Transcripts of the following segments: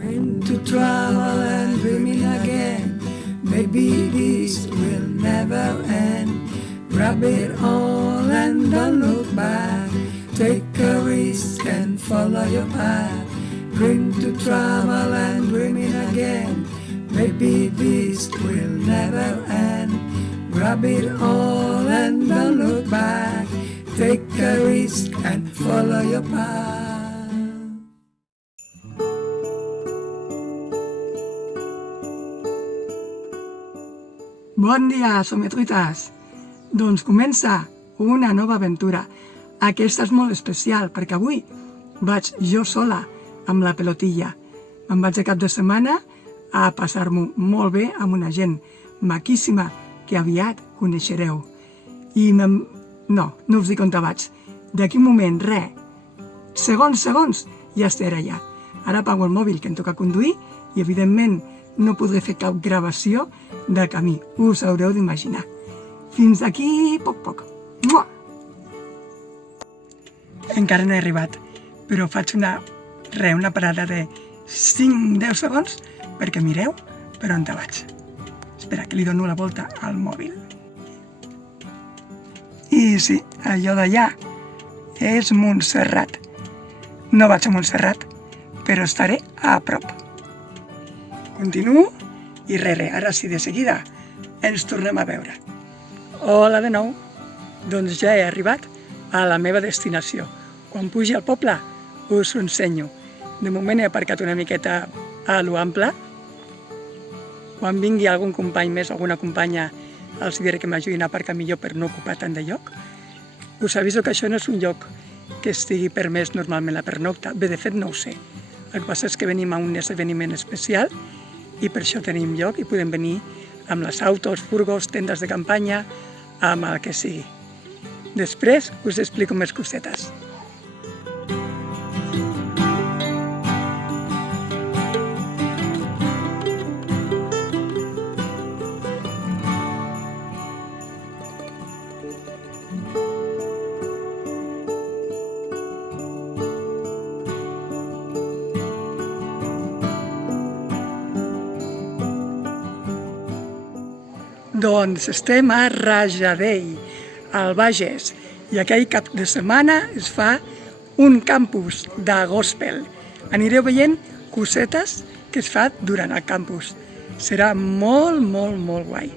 Dream to travel and dreaming again. Maybe this will never end. Grab it all and don't look back. Take a risk and follow your path. Dream to travel and dreaming again. Maybe this will never end. Grab it all and don't look back. Take a risk and follow your path. Bon dia, sometruites! Doncs comença una nova aventura. Aquesta és molt especial perquè avui vaig jo sola amb la pelotilla. Me'n vaig de cap de setmana a passar-m'ho molt bé amb una gent maquíssima que aviat coneixereu. No us dic on vaig. D'aquí un moment, segons, ja estaré allà. Ara apago el mòbil que em toca conduir i, evidentment, no podré fer cap gravació del camí. Us haureu d'imaginar. Fins d'aquí poc. Mua! Encara no he arribat, però faig una parada de 5-10 segons perquè mireu per on vaig. Espera, que li dono la volta al mòbil. I sí, allò d'allà és Montserrat. No vaig a Montserrat, però estaré a prop. Continuo i ara sí, de seguida ens tornem a veure. Hola de nou. Doncs ja he arribat a la meva destinació. Quan pugi al poble us ho ensenyo. De moment he aparcat una miqueta a l'ample. Quan vingui algun company més o alguna companya els diré que m'ajudin a aparcar millor per no ocupar tant de lloc. Us aviso que això no és un lloc que estigui permès normalment la pernocta. Bé, de fet no ho sé. El que passa és que venim a un esdeveniment especial i per això tenim lloc i podem venir amb les autos, furgos, tendes de campanya, amb el que sigui. Després us explico més cosetes. Doncs estem a Rajadell, al Bages, i aquell cap de setmana es fa un campus de gospel. Anireu veient cosetes que es fa durant el campus. Serà molt guai.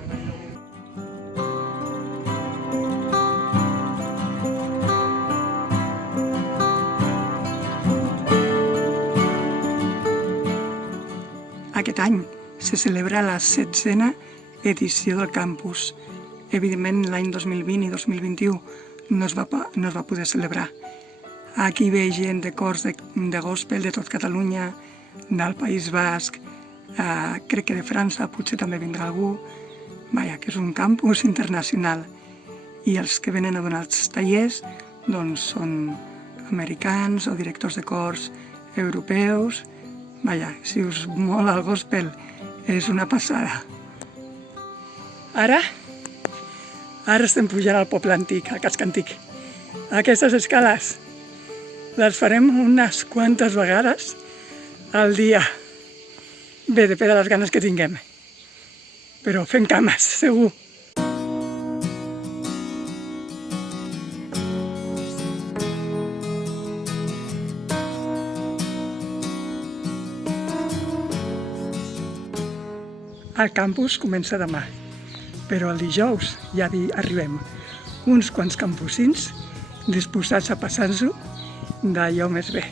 Aquest any se celebra la 16a edició del campus. Evidentment, l'any 2020 i 2021 no es va poder celebrar. Aquí ve gent de cors de gospel de tot Catalunya, del País Basc, crec que de França potser també vindrà algú. Vaja, que és un campus internacional. I els que venen a donar els tallers doncs són americans o directors de cors europeus. Vaja, si us mola el gospel, és una passada. Ara estem pujant al poble antic, al casc antic. Aquestes escales les farem unes quantes vegades al dia. Bé, depèn de les ganes que tinguem. Però fem cames, segur. El campus comença demà. Però el dijous ja arribem uns quants campusins disposats a passar-nos-ho d'allò més bé.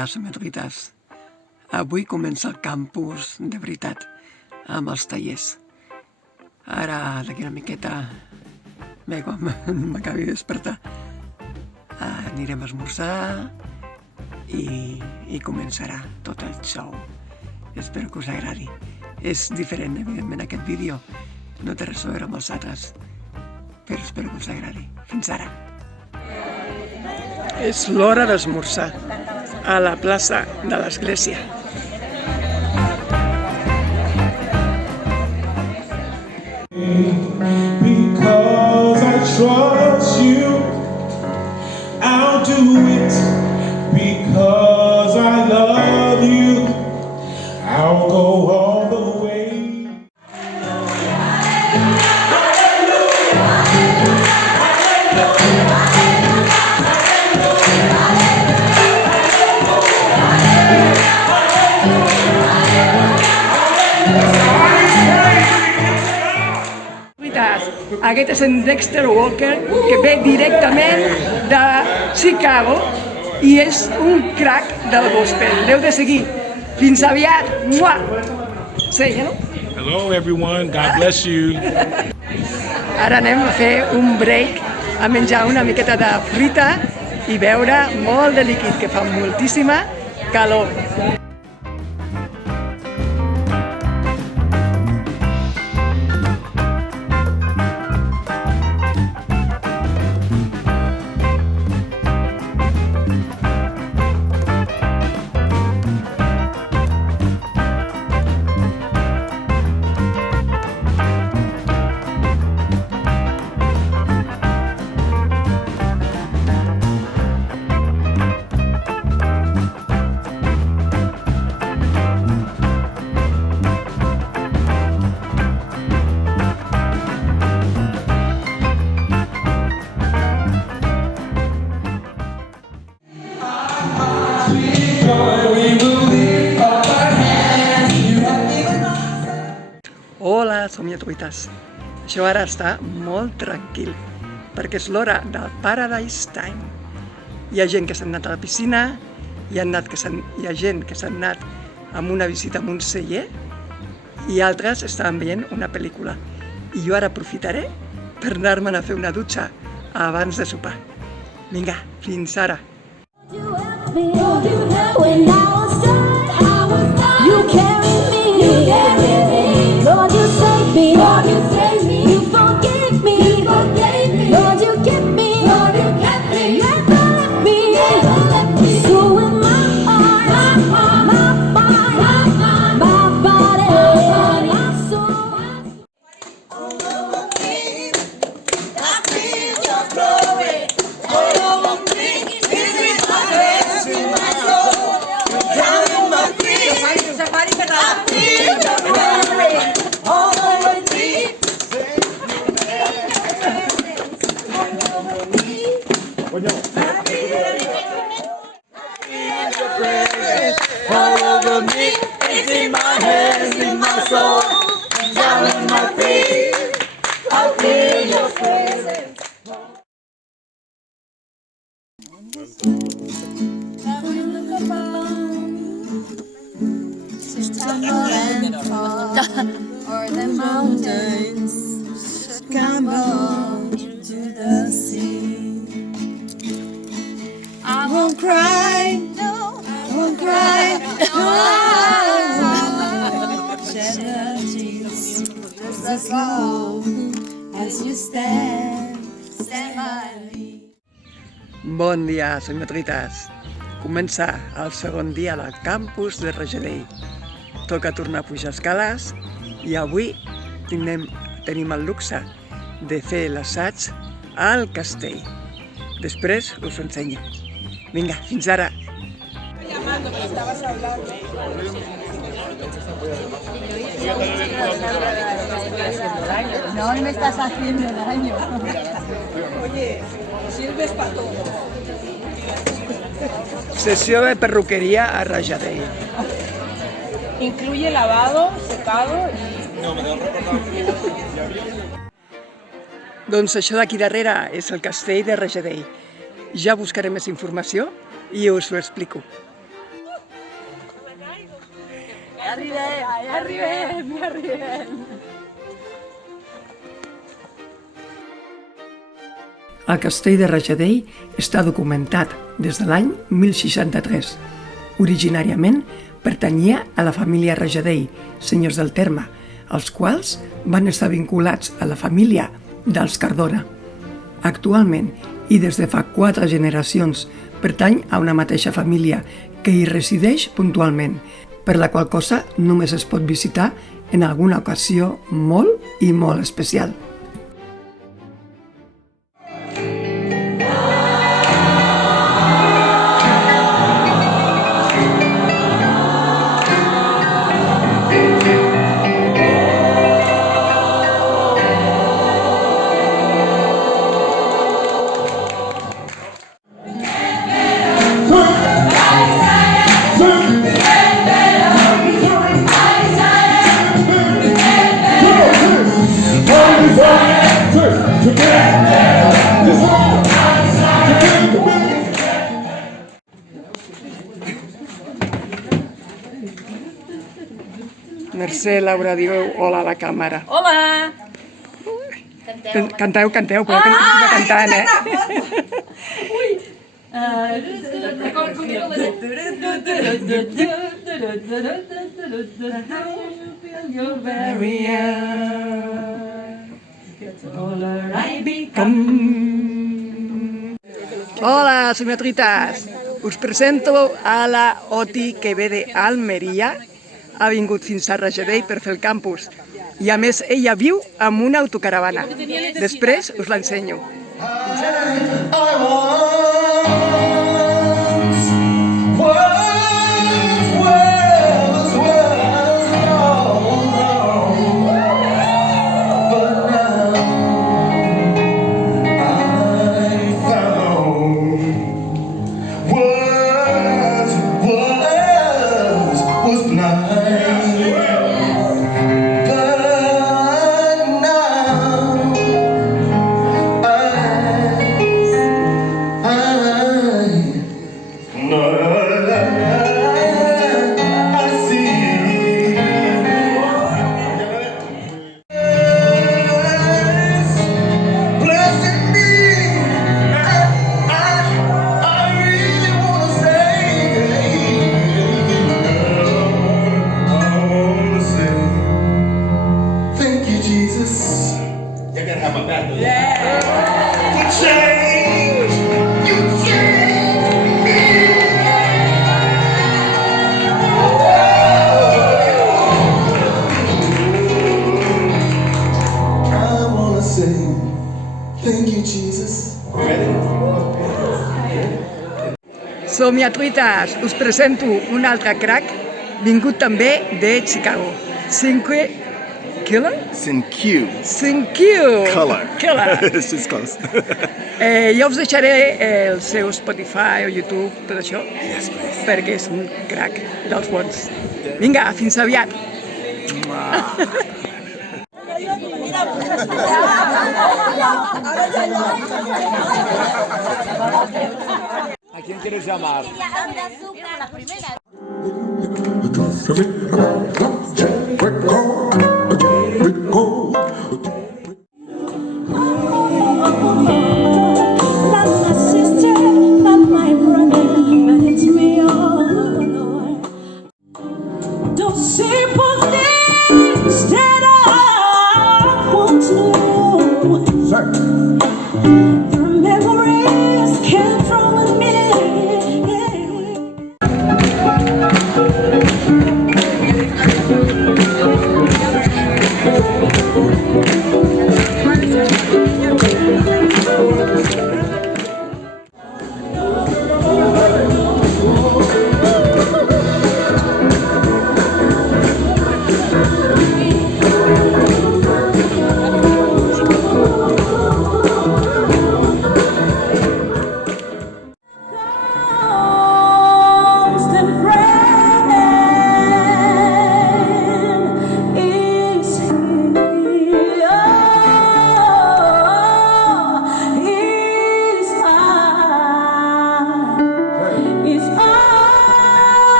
dia, somiatruites. Avui comença el campus de veritat, amb els tallers. Ara, d'aquí una miqueta, bé, quan m'acabi de despertar, anirem a esmorzar i començarà tot el show. Espero que us agradi. És diferent, evidentment, aquest vídeo. No té res a veure amb els altres, però espero que us agradi. Fins ara. És l'hora d'esmorzar a la plaça de l'església. Because I trust you, I'll do it. Because I love you, I'll go all the way. Aquest és en Dexter Walker, que ve directament de Chicago i és un crack del gospel. L'heu de seguir. Fins aviat. Mua! Say hello. Hello everyone, God bless you. Ara anem a fer un break, a menjar una miqueta de fruita i beure molt de líquid, que fa moltíssima calor. Hola, somiatruites. Això ara està molt tranquil, perquè és l'hora del Paradise Time. Hi ha gent que s'ha anat a la piscina, hi ha gent que s'ha anat amb una visita a un celler i altres estaven veient una pel·lícula. I jo ara aprofitaré per anar-me'n a fer una dutxa abans de sopar. Vinga, fins ara. Lord, you save me. Lord, you save me. You forgive me. You forgave me. Lord, you kept me. Lord, you kept me. Never let me. Never let me. So in my heart, my mind, my body, my soul. All over me, I feel your glory. All over me, is in my head, in my soul. Down in my feet, I feel your glory. All over me, all over me, it's in my hands, in my soul, down in my feet, I feel your presence. Never look around, September and fall, or the mountains should crumble into the sea. I won't cry, no, I won't cry, no, I won't shed a tear, just as long as you stand by me. Bon dia, somiatruites. Comença el segon dia del campus de Rajadell. Toca tornar a pujar escales i avui tenim el luxe de fer l'assaig al castell. Després us ho ensenyo. Vinga, fins ara! No me estás haciendo daño. Oye, sirves para todo. Sessió de perruqueria a Rajadell. Incluye lavado, secado y... Doncs això d'aquí darrere és el castell de Rajadell. Ja buscaré més informació i us ho explico. arribem, ja arribem. El castell de Rajadell està documentat des de l'any 1063. Originàriament pertanyia a la família Rajadell, senyors del terme, els quals van estar vinculats a la família dels Cardona. Actualment, i des de fa 4 generacions, pertany a una mateixa família que hi resideix puntualment, per la qual cosa només es pot visitar en alguna ocasió molt i molt especial. Mercè, Laura, digueu hola a la càmera. Hola! Canteu, podeu cantar, eh? Hola, senyotritas! Us presento a la Oti, que ve d'Almeria. Ha vingut fins a Rajadell per fer el campus. I a més, ella viu amb una autocaravana. Després us l'ensenyo. Somiatruites, us presento un altre crack, vingut també de Chicago. Cinque Killer? Cinque. Color. It's just close. Jo us deixaré el seu Spotify o YouTube, tot això, perquè és un crack dels bons. Vinga, fins aviat! ¿A quién quieres llamar? Not my sister, not my brother, but it's me, oh Lord. Those simple things that I want to know. The memories came from me.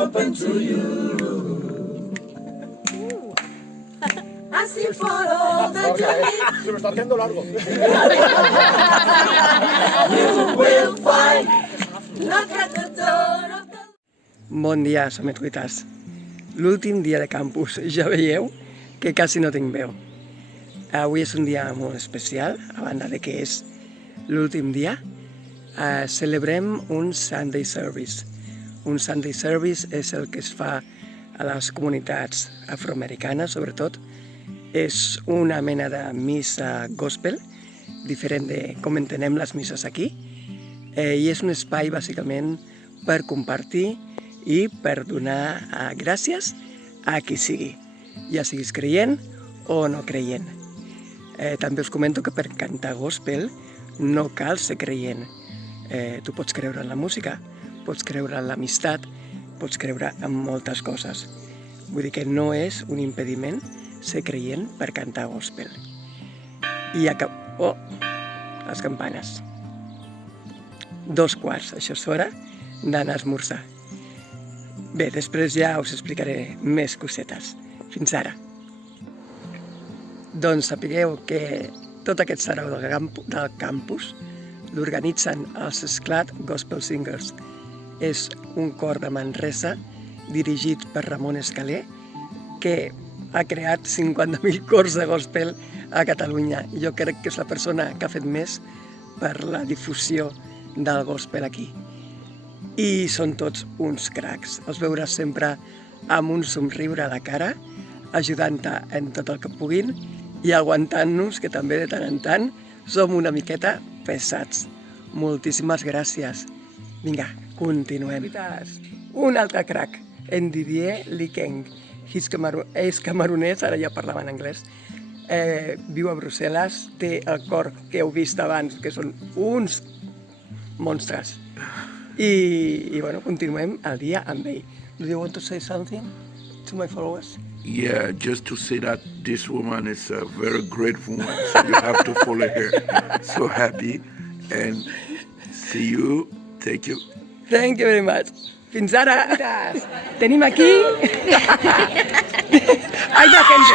open to you. I still follow the journey. Se me está haciendo largo. You will find. Knock at the door of the... Bon dia, sometcuites. L'últim dia de campus, ja veieu que quasi no tinc veu. Avui és un dia molt especial, a banda de que és l'últim dia. Celebrem un Sunday Service. Un Sunday Service és el que es fa a les comunitats afroamericanes, sobretot. És una mena de missa gospel, diferent de com entenem les misses aquí, i és un espai, bàsicament, per compartir i per donar gràcies a qui sigui, ja siguis creient o no creient. També us comento que per cantar gospel no cal ser creient. Tu pots creure en la música, pots creure en l'amistat, pots creure en moltes coses. Vull dir que no és un impediment ser creient per cantar gospel. I oh, les campanes. 2:15, això és hora d'anar a esmorzar. Bé, després ja us explicaré més cosetes. Fins ara. Doncs sapigueu que tot aquest sarau del campus l'organitzen els Esclat Gospel Singers. És un cor de Manresa dirigit per Ramon Escalé, que ha creat 50.000 cors de gospel a Catalunya. Jo crec que és la persona que ha fet més per la difusió del gospel aquí. I són tots uns cracs. Els veuràs sempre amb un somriure a la cara, ajudant-te en tot el que puguin i aguantant-nos, que també de tant en tant som una miqueta pesats. Moltíssimes gràcies. Vinga, continuem. Un altre crac, en Didier Likeng. És camerunès, ara ja parlava en anglès. Viu a Brussel·les, té el cor que heu vist abans, que són uns monstres. I bueno, continuem el dia amb ell. Do you want to say something to my followers? Yeah, just to say that this woman is a very great woman, so you have to follow her. So happy, and see you. Thank you. Thank you very much. Fins ara. Tenim aquí... Hay más gente.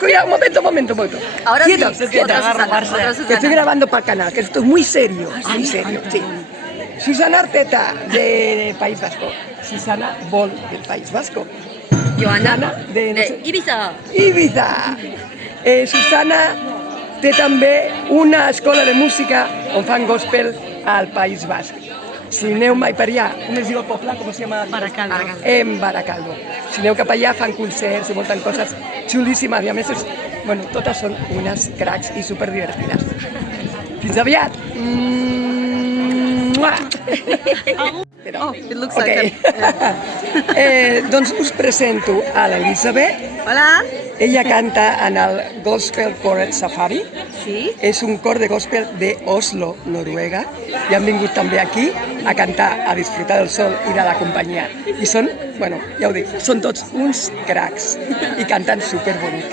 Cuidado, un momento. Ahora Quietos, sí, quietos. otra Susana. Que estoy grabando para el canal, que esto es muy serio, muy serio, sí. Susana Arteta, de País Vasco. Susana Bol, del País Vasco. Joana, de Ibiza. Ibiza. Susana té també una escola de música on fan gospel al País Basc. Si aneu mai per allà, com es diu el poble? Com es llama? Baracaldo. En Baracaldo. Si aneu cap allà, fan concerts i munten coses xulíssimes. I a més, bueno, totes són unes cracs i superdivertides. Fins aviat! Oh, it looks Okay. Doncs us presento a l'Elisabet. Hola. Ella canta en el Gospel Choral Safari. Sí. És un cor de gospel de Oslo, Noruega, i han vingut també aquí a cantar, a disfrutar del sol i de la companyia. I són, bueno, ja ho dic, són tots uns cracs i canten superbonic.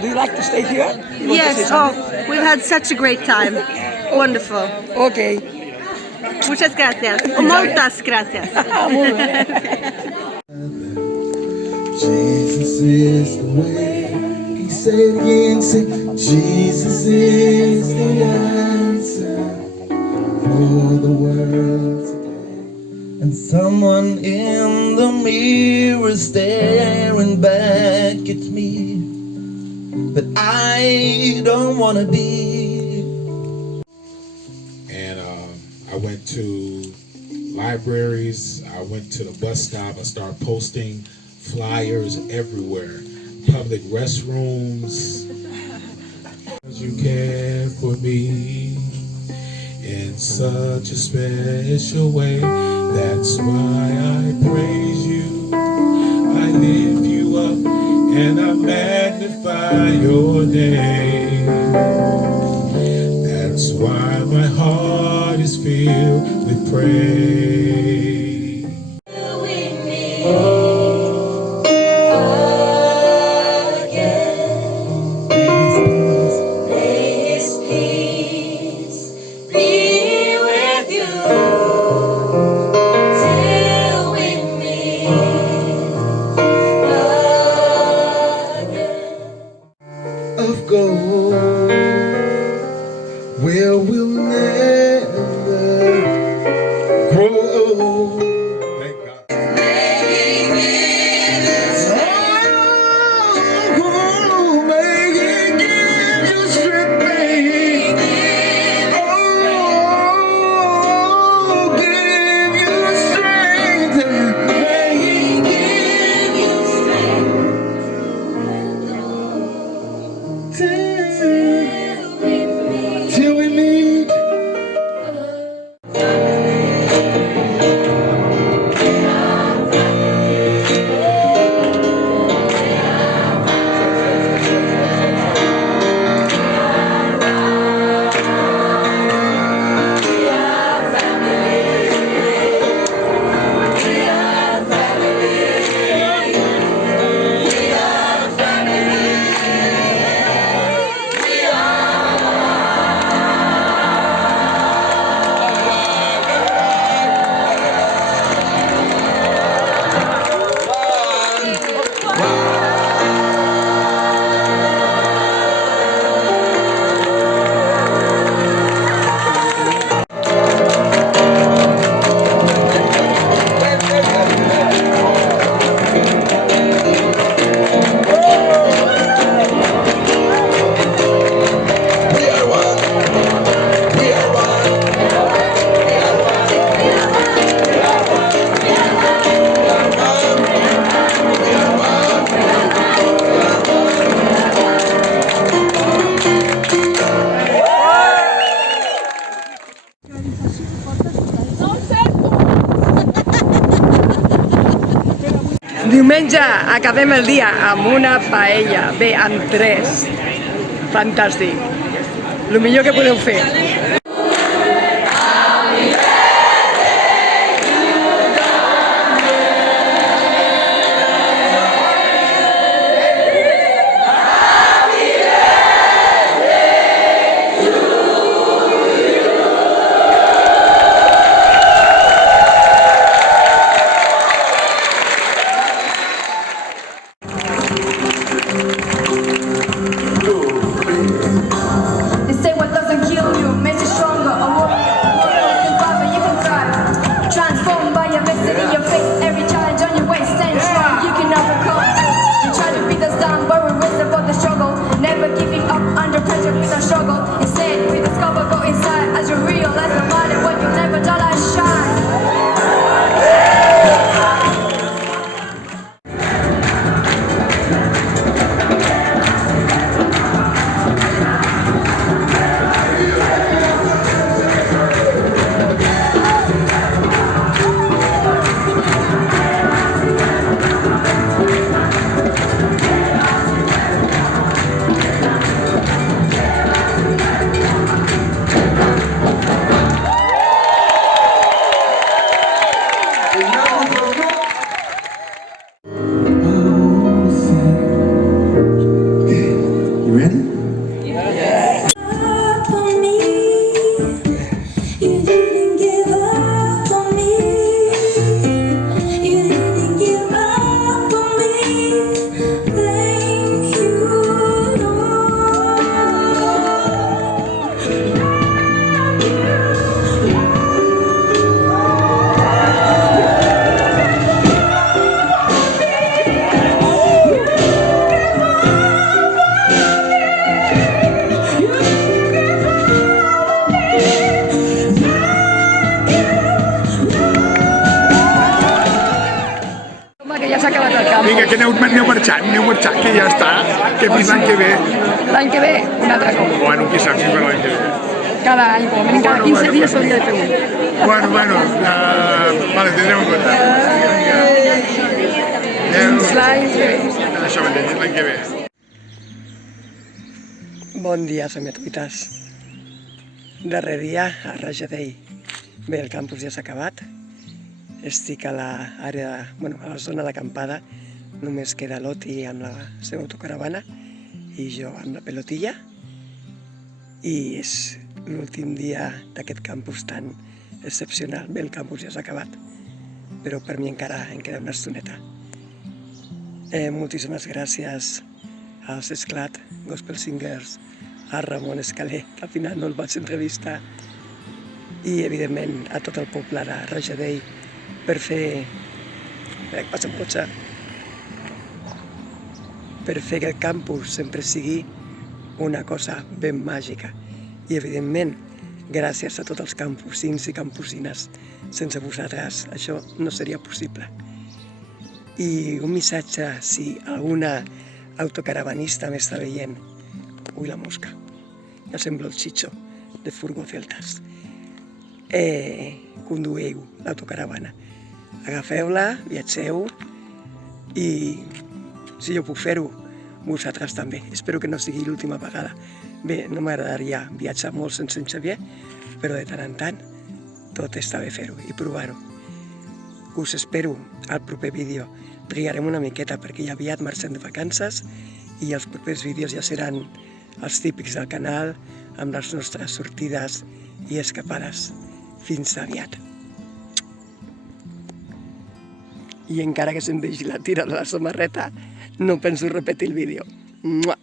Do you like to stay here? Yes, we've had such a great time. Wonderful. Okay. Muchas gracias. Moltas gracias. Molt bé. Jesus is the way. He said again, say, Jesus is the answer for the world today. And someone in the mirror staring back at me, but I don't want to be. And I went to libraries, I went to the bus stop, I started posting flyers everywhere, public restrooms. You care for me in such a special way, that's why I praise you, I lift you up and I magnify your name. That's why my heart is filled with praise. Be with you till we Diumenge acabem el dia amb una paella, bé, amb 3. Fantàstic. El millor que podeu fer. They say what doesn't kill you makes you stronger. A warrior, survivor, you can thrive. Transformed by your destiny, your face. Every challenge on your way, stand strong. You can overcome. You try to beat us down, but we raise above the struggle. Never giving up under pressure, we don't struggle. Instead, we discover, go inside as you realize no matter what, you never dull our shine. You ready? Up on me, you didn't give up on me. You didn't give up on me. Thank you, Lord. Home, que ja s'ha acabat el camp. Vinga, que aneu marxant, que ja està, que fins l'any que ve. L'any que ve, un altre cop. Bueno, qui sap si per l'any que ve. Cada any, com a mínim cada 15 dies s'hauria de fer un. Bueno, vale, tindrem en compte. Fins l'any que ve. Això mateix, l'any que ve. Bon dia, sometuites. Darrer dia a Rajadell. Bé, el campus ja s'ha acabat. Estic a l'àrea, a la zona d'acampada. Només queda l'Oti amb la seva autocaravana i jo amb la pelotilla. I és l'últim dia d'aquest campus tan excepcional. Bé, el campus ja s'ha acabat, però per mi encara em queda una estoneta. Moltíssimes gràcies als Esclat, Gospel Singers, a Ramon Escalé, que al final no el vaig entrevistar, i evidentment a tot el poble de Rajadell per fer... Espera, que passa un cotxe. Per fer que el campus sempre sigui una cosa ben màgica. I evidentment, gràcies a tots els campusins i campusines. Sense vosaltres això no seria possible. I un missatge, si alguna autocaravanista m'està veient. Ui, la mosca. Ja sembla el Chicho de Furgo Celtas. Conduïu l'autocaravana. Agafeu-la, viatgeu i si jo puc fer-ho, vosaltres també. Espero que no sigui l'última vegada. Bé, no m'agradaria viatjar molt sense en Xavier, però de tant en tant tot està bé fer-ho i provar-ho. Us espero al proper vídeo. Triarem una miqueta perquè ja aviat marxem de vacances i els propers vídeos ja seran els típics del canal amb les nostres sortides i escapades. Fins aviat. I encara que se'm vegi la tira de la samarreta, no penso repetir el vídeo. Mua!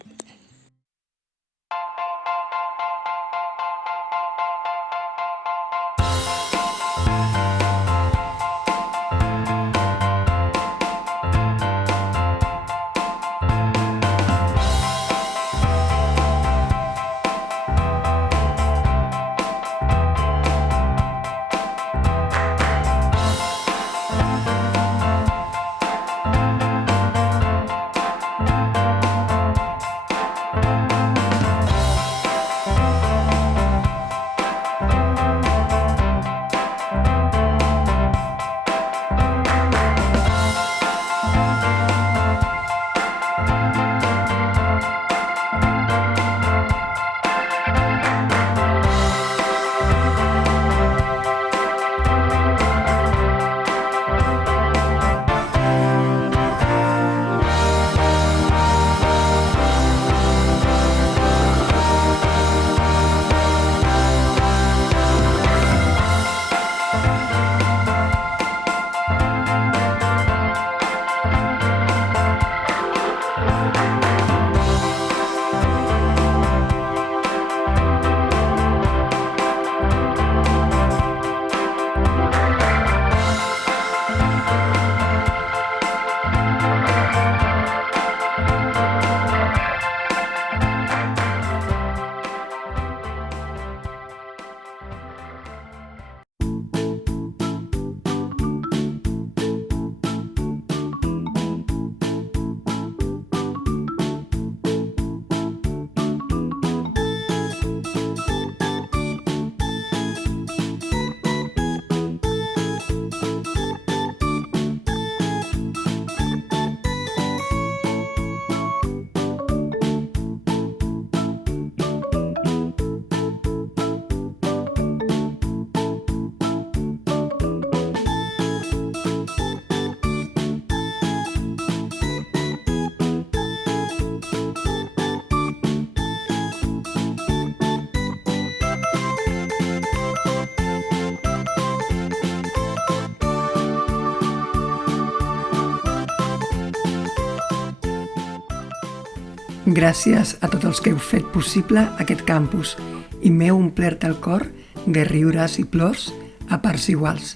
Gràcies a tots els que heu fet possible aquest campus i m'heu omplert el cor de riures i plors a parts iguals.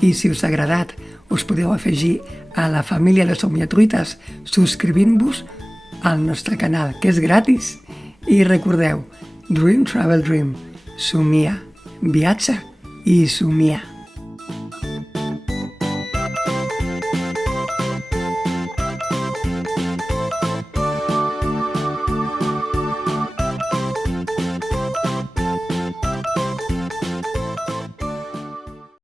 I si us ha agradat, us podeu afegir a la família de Somiatruites subscrivint-vos al nostre canal, que és gratis. I recordeu, Dream Travel Dream, somia, viatja i somia.